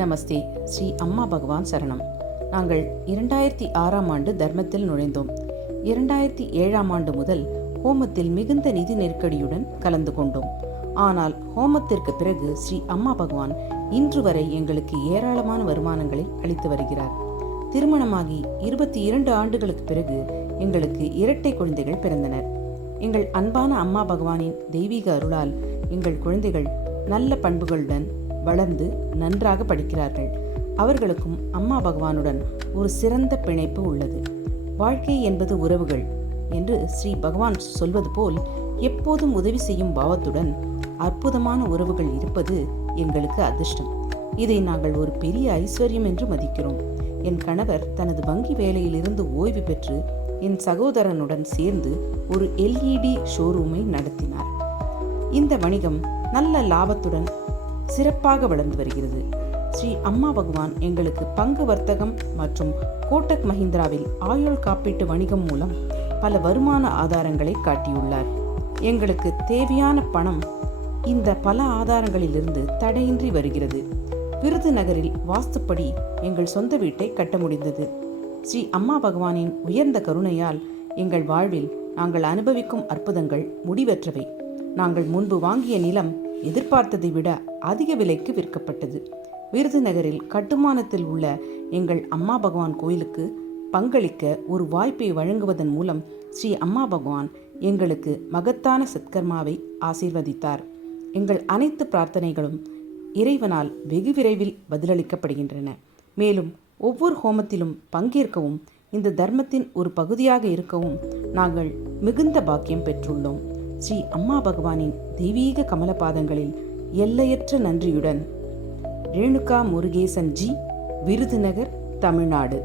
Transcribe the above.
நமஸ்தே. ஸ்ரீ அம்மா பகவான் சரணம். நாங்கள் இரண்டாயிரத்தி ஆறாம் ஆண்டு தர்மத்தில் நுழைந்தோம். இரண்டாயிரத்தி ஏழாம் ஆண்டு முதல் ஹோமத்தில் மிகுந்த நிதி நெருக்கடியுடன் கலந்து கொண்டோம். ஆனால் ஹோமத்திற்கு பிறகு ஸ்ரீ அம்மா பகவான் இன்று வரை எங்களுக்கு ஏராளமான வருமானங்களை அளித்து வருகிறார். திருமணமாகி இருபத்தி இரண்டு ஆண்டுகளுக்கு பிறகு எங்களுக்கு இரட்டை குழந்தைகள் பிறந்தனர். எங்கள் அன்பான அம்மா பகவானின் தெய்வீக அருளால் எங்கள் குழந்தைகள் நல்ல பண்புகளுடன் வளர்ந்து நன்றாக படிக்கிறார்கள். அவர்களுக்கும் அம்மா பகவானுடன் ஒரு சிறந்த பிணைப்பு உள்ளது. வாழ்க்கை என்பது உறவுகள் என்று ஸ்ரீ பகவான் சொல்வது போல் எப்போதும் உதவி செய்யும் பாவத்துடன் அற்புதமான உறவுகள் இருப்பது எங்களுக்கு அதிர்ஷ்டம். இதை நாங்கள் ஒரு பெரிய ஐஸ்வர்யம் என்று மதிக்கிறோம். என் கணவர் தனது வங்கி வேலையிலிருந்து ஓய்வு பெற்று என் சகோதரனுடன் சேர்ந்து ஒரு எல்இடி ஷோரூமை நடத்தினார். இந்த வணிகம் நல்ல லாபத்துடன் சிறப்பாக வளர்ந்து வருகிறது. ஸ்ரீ அம்மா பகவான் எங்களுக்கு பங்கு வர்த்தகம் மற்றும் கோட்டக் மஹிந்திராவில் ஆயுள் காப்பீட்டு வணிகம் மூலம் பல வருமான ஆதாரங்களை காட்டியுள்ளார். எங்களுக்கு தேவையான பணம் இந்த பல ஆதாரங்களிலிருந்து தடையின்றி வருகிறது. விருதுநகரில் வாஸ்துப்படி எங்கள் சொந்த வீட்டை கட்ட முடிந்தது. ஸ்ரீ அம்மா பகவானின் உயர்ந்த கருணையால் எங்கள் வாழ்வில் நாங்கள் அனுபவிக்கும் அற்புதங்கள் முடிவற்றவை. நாங்கள் முன்பு வாங்கிய நிலம் எதிர்பார்த்ததை விட அதிக விலைக்கு விற்கப்பட்டது. விருதுநகரில் கட்டுமானத்தில் உள்ள எங்கள் அம்மா பகவான் கோயிலுக்கு பங்களிக்க ஒரு வாய்ப்பை வழங்குவதன் மூலம் ஸ்ரீ அம்மா பகவான் எங்களுக்கு மகத்தான சத்கர்மாவை ஆசீர்வதித்தார். எங்கள் அனைத்து பிரார்த்தனைகளும் இறைவனால் வெகு விரைவில் பதிலளிக்கப்படுகின்றன. மேலும் ஒவ்வொரு ஹோமத்திலும் பங்கேற்கவும் இந்த தர்மத்தின் ஒரு பகுதியாக இருக்கவும் நாங்கள் மிகுந்த பாக்கியம் பெற்றுள்ளோம். ஸ்ரீ அம்மா பகவானின் தெய்வீக கமலபாதங்களில் எல்லையற்ற நன்றியுடன் ரேணுகா முருகேசன் ஜி விருதுநகர் தமிழ்நாடு.